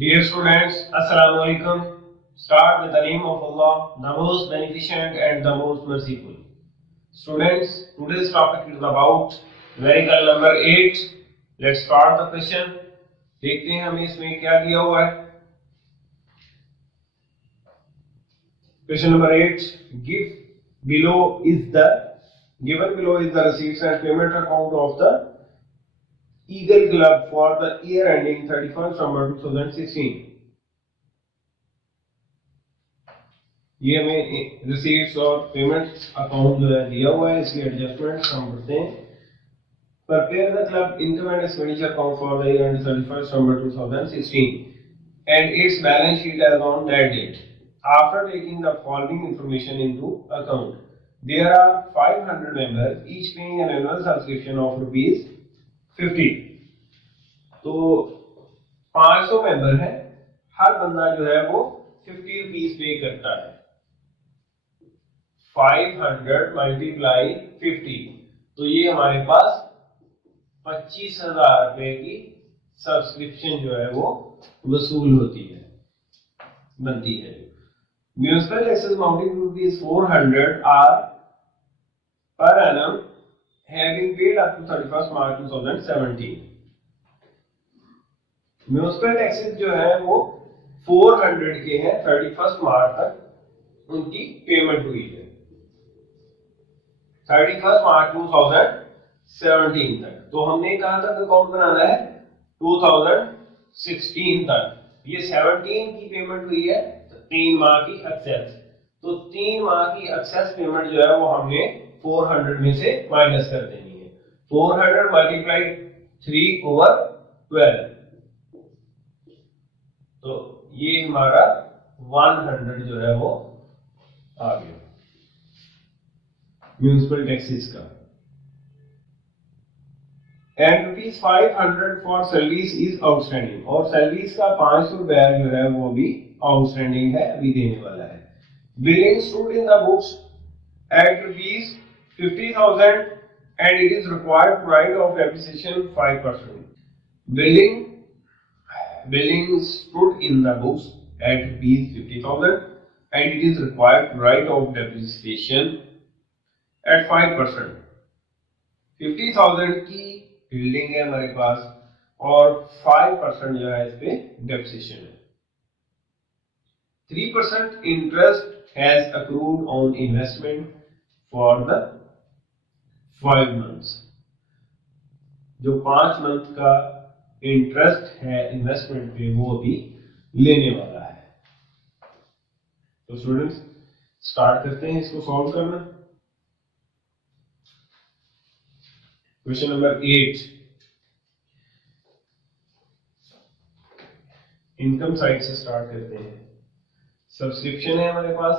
Dear students, Assalamu alaikum. Start with the name of Allah, the most beneficent and the most merciful. Students, today's topic is about numerical number 8. Let's start the question. देखते हैं हमें इसमें क्या दिया हुआ है. Question number 8. Given below is the receipts and payment account of the Eagle Club for the year ending 31st December 2016. ये हमें रिसीट्स और पेमेंट्स अकाउंट जो है दिया हुआ है, इसकी एडजस्टमेंट हम करते हैं. Prepare the club income and expenditure account for the year ending 31st December 2016 and its balance sheet as on that date. After taking the following information into account, there are 500 members, each paying an annual subscription of rupees 50. तो 500 member है, हर बंदा जो है वो 50 rupees पे करता है. 500 multiply 50, तो ये हमारे पास 25,000 रुपए की सब्सक्रिप्शन जो है वो वसूल होती है, बनती है. Municipal taxes amounting to rupees 400 are per annum having paid up to 31st March 2017. Municipal taxes जो है वो 400 के हैं, 31st मार्च तक उनकी पेमेंट हुई है. 31st मार्च 2017 तक. तो हमने कहां तक अकाउंट बनाना है? 2016 तक. ये 17 की पेमेंट हुई है, तो 3 माह की एक्सेस. तो 3 माह की एक्सेस पेमेंट जो है वो हमने 400 में से माइनस कर देनी है. 400 मल्टीप्लाई 3 ओवर 12, तो ये हमारा 100 जो है वो आ गया म्यूनिसिपल टैक्सेस का. And rupees 500 for salaries is outstanding, और सैलरीज का 500 रुपया जो है वो भी आउटस्टैंडिंग है, अभी देने वाला है. Billing stood in the books at rupees 50,000 and it is required to write off depreciation 5%. Billing stood in the books at rupees 50,000 and it is required to write off depreciation at 5%. 50,000 की building है हमारे पास और 5% जो है इस पे depreciation है. 3% interest has accrued on investment for the 5 months. जो 5 मंथ का इंटरेस्ट है इन्वेस्टमेंट पे वो अभी लेने वाला है. तो स्टूडेंट्स स्टार्ट करते हैं इसको सॉल्व करना. Question number 8. इनकम साइड से स्टार्ट करते हैं. सब्सक्रिप्शन है हमारे पास,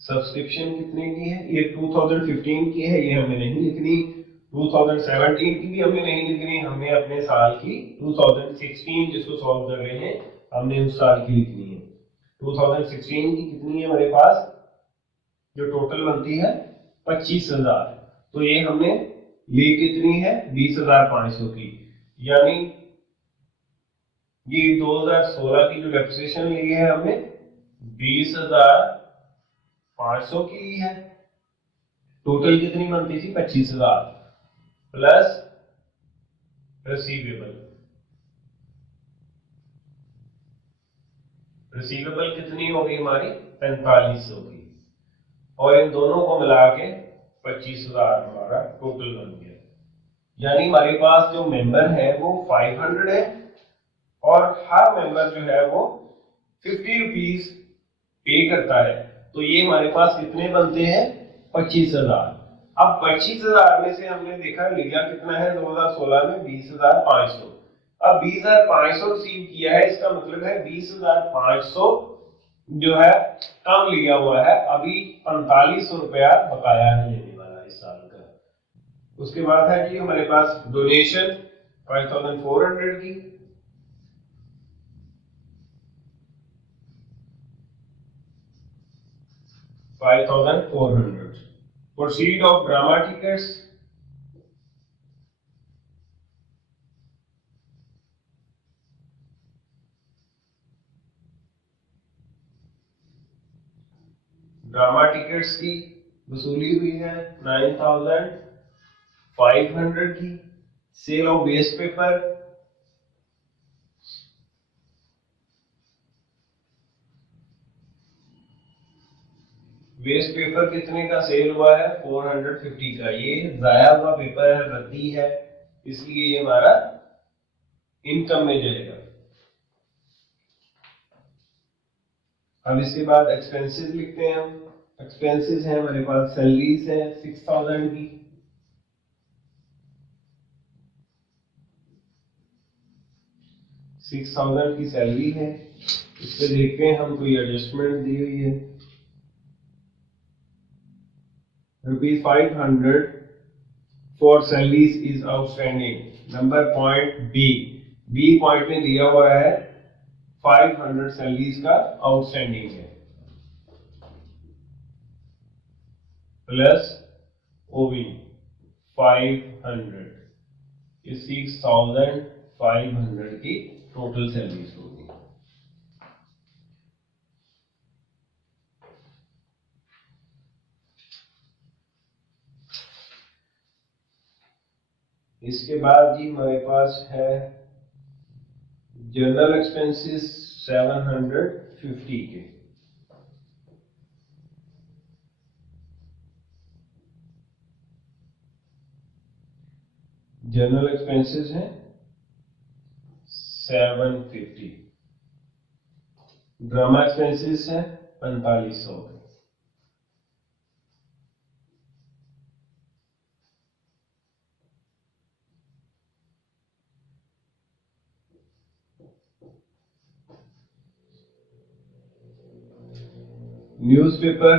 सब्सक्रिप्शन कितने की है? ये 2015 की है, ये हमें नहीं लिखनी. 2017 की भी हमें नहीं लिखनी, हमें अपने साल की 2016 जिसको सॉल्व कर रहे हैं हमने उस साल की लिखनी है. 2016 की कितनी है हमारे पास? जो टोटल बनती है 25,000. तो ये हमने ली कितनी है? 20,500 की. यानी ये 2016 की जो डेप्रिसिएशन ली है हमने 20,500 की ली है. टोटल कितनी बनती थी? 25,000 प्लस रिसीवेबल. रिसीवेबल कितनी होगी हमारी? 4500 की. और इन दोनों को मिला के 25,000 हमारा टोटल बन गया. यानी हमारे पास जो मेंबर है वो 500 है और हर मेंबर जो है वो 50 रुपीज पे करता है. तो ये हमारे पास कितने बनते हैं? 25,000. अब 25,000 में से हमने देखा लिया कितना है 2016 में? 20,500. अब 20,500 रिसीव किया है, इसका मतलब है 20,500 जो है कम लिया हुआ है, अभी 4500 रुपया बकाया है लेने वाला इस साल का. उसके बाद है जी हमारे पास डोनेशन 5,400 की. 5,400 proceed of drama tickets, drama tickets की वसूली हुई है 9500 की। Sale of waste paper, waste paper कितने का सेल हुआ है 450 का। ये जाया हुआ पेपर है, रद्दी है, इसलिए ये हमारा इनकम में जाएगा। अब इसके बाद एक्सपेंसेस लिखते हैं हम। एक्सपेंसेस है हमारे पास, सैलरीज है 6000 की, की सैलरी है। इस पे देखते हैं हम कोई एडजस्टमेंट दी हुई है। ₹500 for salaries is outstanding. Number point B, B point में दिया हुआ है 500 सैलरीज का आउटस्टैंडिंग है, प्लस ओवी 500, ये 6500 की टोटल सैलरीज होगी। इसके बाद जी हमारे पास है जनरल एक्सपेंसेस 750 के। जनरल एक्सपेंसेस हैं 750, ड्रामा एक्सपेंसेस है 4500 के। न्यूज़पेपर,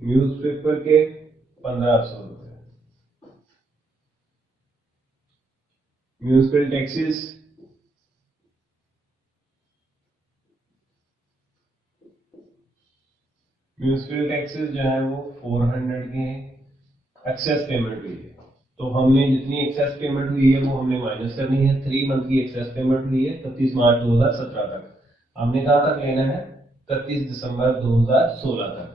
न्यूज़पेपर के 1500 रुपए। म्यूनिसिपल टैक्सेस, म्यूनिसिपल टैक्सेस जो है वो 400 के हैं। एक्सेस पेमेंट हुई है, तो हमने जितनी एक्सेस पेमेंट हुई है वो हमने माइनस करनी है। 3 मंथ की एक्सेस पेमेंट हुई है 31 मार्च 2017 तक। हमने कहाँ तक लेना है 31 दिसंबर 2016 तक।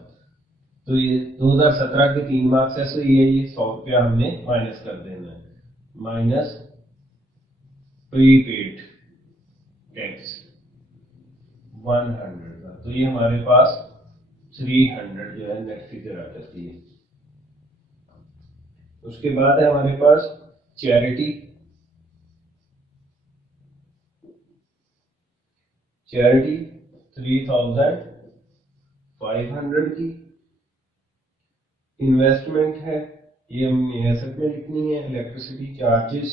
तो ये 2017 के 3 मार्क्स ऐसे हुई है, ये 100 रुपया हमने माइनस कर देना है, माइनस प्रीपेड टैक्स 100 का। तो ये हमारे पास 300 जो है नेट फिगर आ जाती है। उसके बाद है हमारे पास चैरिटी, चैरिटी 3500 की। इन्वेस्टमेंट है, ये हमने एसेट में लिखनी है। इलेक्ट्रिसिटी चार्जेस,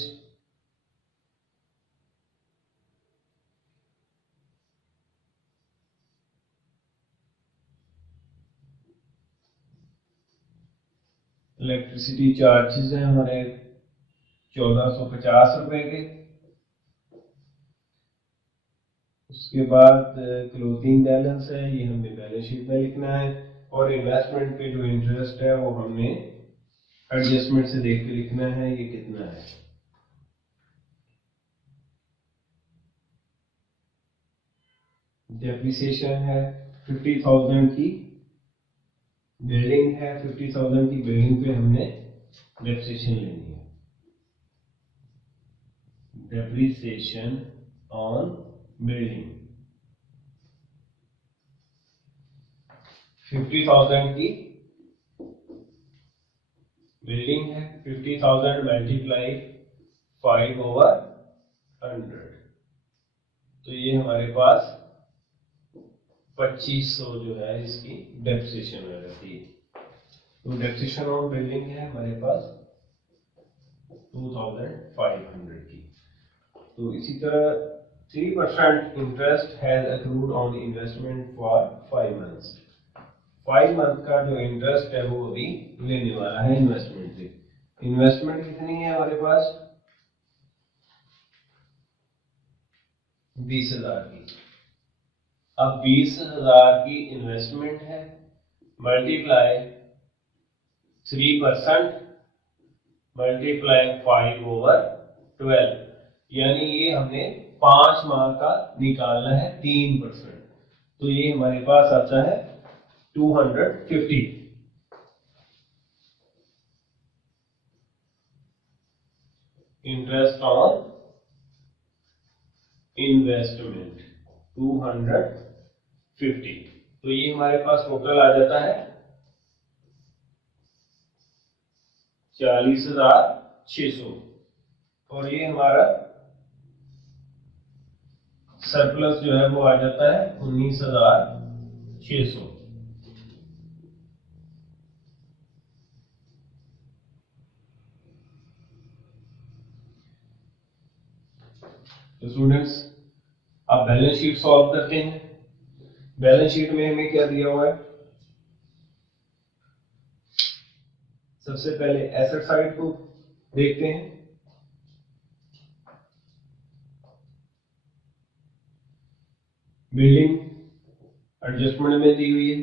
इलेक्ट्रिसिटी चार्जेस हैं हमारे 1450 रुपए के। उसके बाद क्लोजिंग बैलेंस है, ये हमने बैलेंस शीट में लिखना है। और इन्वेस्टमेंट पे जो इंटरेस्ट है वो हमने एडजस्टमेंट से देख के लिखना है, ये कितना है। डेप्रिसिएशन है 50,000 की बिल्डिंग है, 50,000 की बिल्डिंग पे हमने डेप्रिसिएशन लेनी है। डेप्रिसिएशन ऑन बिल्डिंग 50,000 की बिल्डिंग है, 50,000 मल्टीप्लाई 5/100, तो ये हमारे पास 2500 जो है इसकी डेप्रिसिएशन हो जाती है। तो डेप्रिसिएशन ऑन बिल्डिंग है हमारे पास 2500 की। तो इसी तरह 3% interest has accrued on investment for 5 months. 5 month का जो इंटरेस्ट है वो अभी लेने वाला है इन्वेस्टमेंट पे। इन्वेस्टमेंट कितनी है हमारे पास 20,000 की। अब 20,000 की इन्वेस्टमेंट है, मल्टीप्लाई 3% मल्टीप्लाई 5/12, यानी ये हमने 5 माह का निकालना है 3%, तो ये हमारे पास आता है 250। इंटरेस्ट ऑन इन्वेस्टमेंट 250, तो ये हमारे पास टोटल आ जाता है 40,600, और ये हमारा सरप्लस जो है वो आ जाता है 19,600। तो स्टूडेंट्स अब बैलेंस शीट सॉल्व करते हैं। बैलेंस शीट में हमें क्या दिया हुआ है, सबसे पहले एसेट साइड को देखते हैं। बिल्डिंग एडजस्टमेंट में दी हुई है,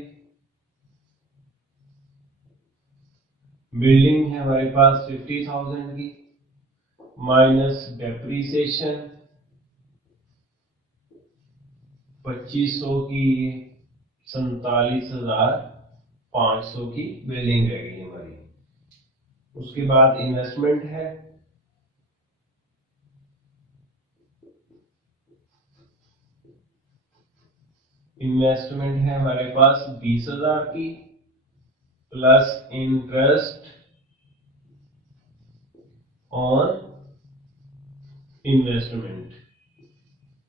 बिल्डिंग है हमारे पास 50,000 की, माइनस डेप्रीसिएशन 2500 की, 47,500 की बिल्डिंग रह गई हमारी। उसके बाद इन्वेस्टमेंट है, इन्वेस्टमेंट है हमारे पास 20,000 की, प्लस इंटरेस्ट ऑन इन्वेस्टमेंट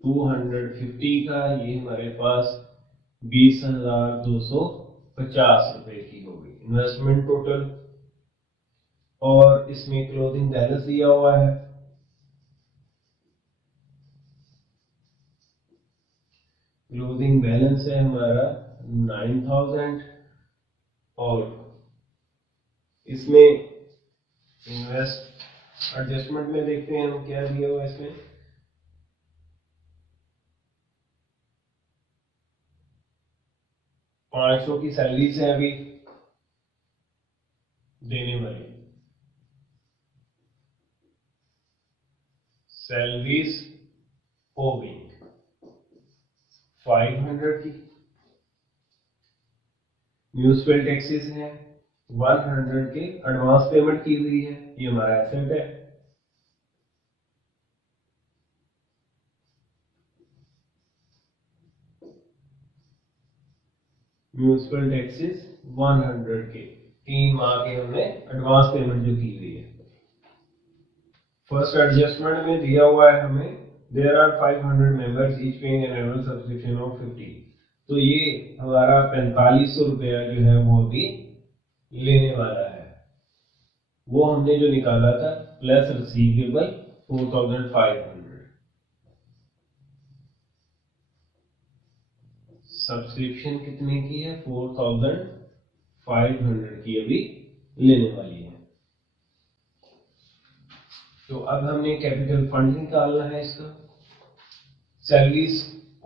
250 का, ये हमारे पास 20,250 रुपए की होगी इन्वेस्टमेंट टोटल। और इसमें क्लोजिंग बैलेंस दिया हुआ है, क्लोजिंग बैलेंस है हमारा 9,000, और इसमें इन्वेस्ट एडजस्टमेंट में देखते हैं हम क्या दिया हुआ है। इसमें 500 की सैलरीज है अभी देने वाली, सैलरीज ओविंग 500 की, म्यूनिसिपल टैक्सेस हैं 100 के, एडवांस पेमेंट की हुई है, ये हमारा एसेट है। म्यूनिसिपल टैक्सेस 100 के, 3 माह के हमने एडवांस पेमेंट जो की हुई है। फर्स्ट एडजस्टमेंट में दिया हुआ है हमें there are 500 members each paying an annual subscription of 50, तो ये हमारा 4500 रुपया जो है वो अभी लेने वाला है। वो हमने जो निकाला था प्लस रिसीवेबल 4500, सब्सक्रिप्शन कितने की है 4500 की अभी लेने वाली है। तो अब हमने कैपिटल फंड निकालना है इसका, सैलरीज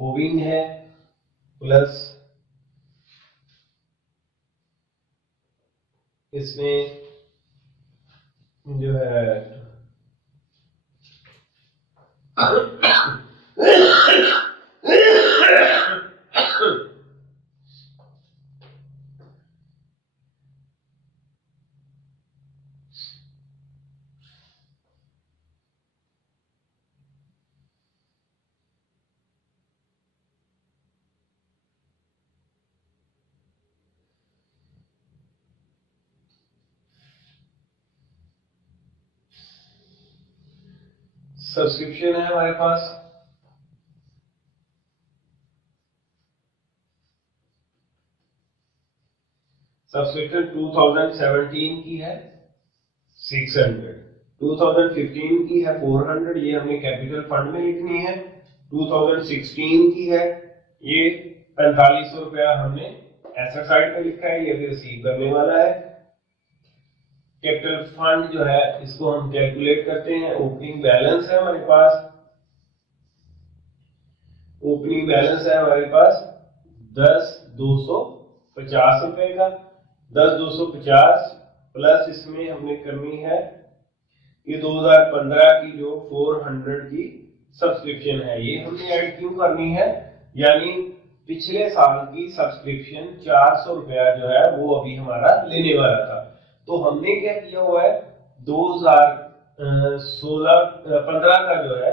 ओविंग है प्लस इसमें जो है सब्सक्रिप्शन है हमारे पास, सब्सक्रिप्शन 2017 की है 600, 2015 की है 400, ये हमें कैपिटल फंड में लिखनी है। 2016 की है ये 4500 रुपया हमने एसेट साइड पे लिखा है, ये भी रिसीव करने वाला है। कैपिटल फंड जो है इसको हम कैलकुलेट करते हैं, ओपनिंग बैलेंस है हमारे पास ओपनिंग बैलेंस है हमारे पास 10,250 रुपए का। 10,250 प्लस इसमें हमने करनी है ये 2015 की जो 400 की सब्सक्रिप्शन है, ये हमने ऐड क्यों करनी है, यानी पिछले साल की सब्सक्रिप्शन 400 रुपया जो है वो अभी हमारा लेने वाला था। तो हमने क्या किया हुआ है 2015 का जो है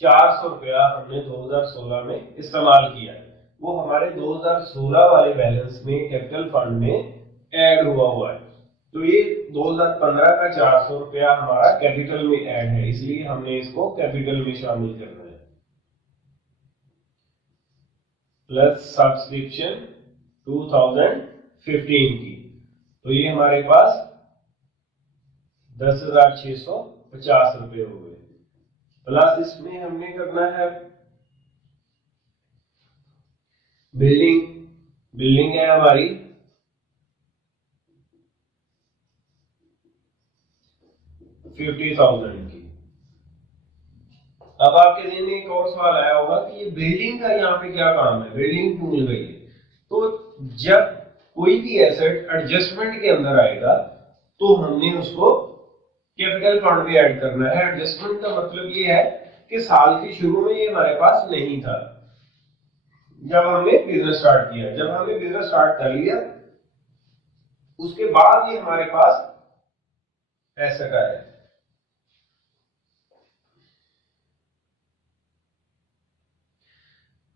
400 रुपया हमने 2016 में इस्तेमाल किया, वो हमारे 2016 वाले बैलेंस में कैपिटल फंड में ऐड हुआ है। तो ये 2015 का 400 रुपया हमारा कैपिटल में ऐड है, इसलिए हमने इसको कैपिटल में शामिल करना है। प्लस सब्सक्रिप्शन 2015 की, तो ये हमारे पास 10,650 रुपए हो गए। प्लस इसमें हमने करना है बिल्डिंग है हमारी 50,000 की। अब आपके दिन में एक और सवाल आया होगा कि ये बिल्डिंग का यहाँ पे क्या काम है, बिल्डिंग क्यों मिल गई है। तो जब कोई भी एसेट एडजस्टमेंट के अंदर आएगा तो हमने उसको कैपिटल फंड में ऐड करना है। एडजस्टमेंट का मतलब ये है कि साल के शुरू में ये हमारे पास नहीं था, जब हमने बिजनेस स्टार्ट किया, जब हमने बिजनेस स्टार्ट कर लिया उसके बाद ये हमारे पास एसेट आया।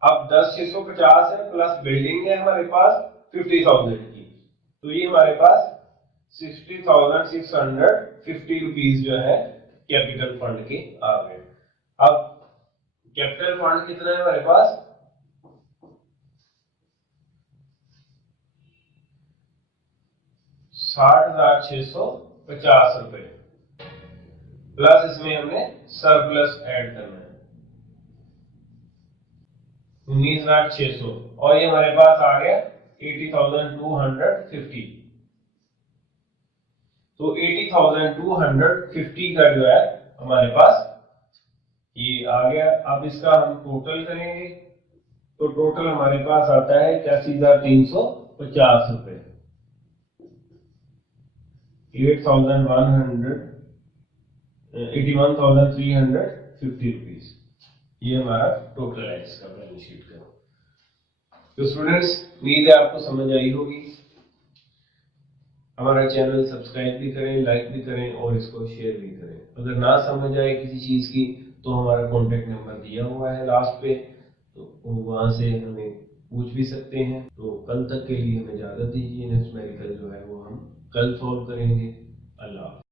अब 10,650 है प्लस बिल्डिंग है हमारे पास 50,000 की, तो ये हमारे पास 60,650 रुपीज जो है कैपिटल फंड के आ गए। अब कैपिटल फंड कितना है हमारे पास 60,650 रुपए, प्लस इसमें हमने सरप्लस ऐड करना है 19,600, और ये हमारे पास आ गया 80,250। तो 80,250 का जो है हमारे पास ये आ गया। अब इसका हम टोटल करेंगे तो टोटल हमारे पास आता है 81,350 रुपए, 81,350 रुपीज, ये हमारा टोटल है इसका बैलेंस शीट का। तो स्टूडेंट्स उम्मीद है आपको समझ आई होगी। हमारा चैनल सब्सक्राइब भी करें, लाइक भी करें और इसको शेयर भी करें। अगर ना समझ आए किसी चीज की तो हमारा कॉन्टेक्ट नंबर दिया हुआ है लास्ट पे, तो वहां से हमें पूछ भी सकते हैं। तो कल तक के लिए हमें इजाजत दीजिए, नेक्स्ट मेडिकल जो है वो हम कल सॉल्व करेंगे। अल्लाह।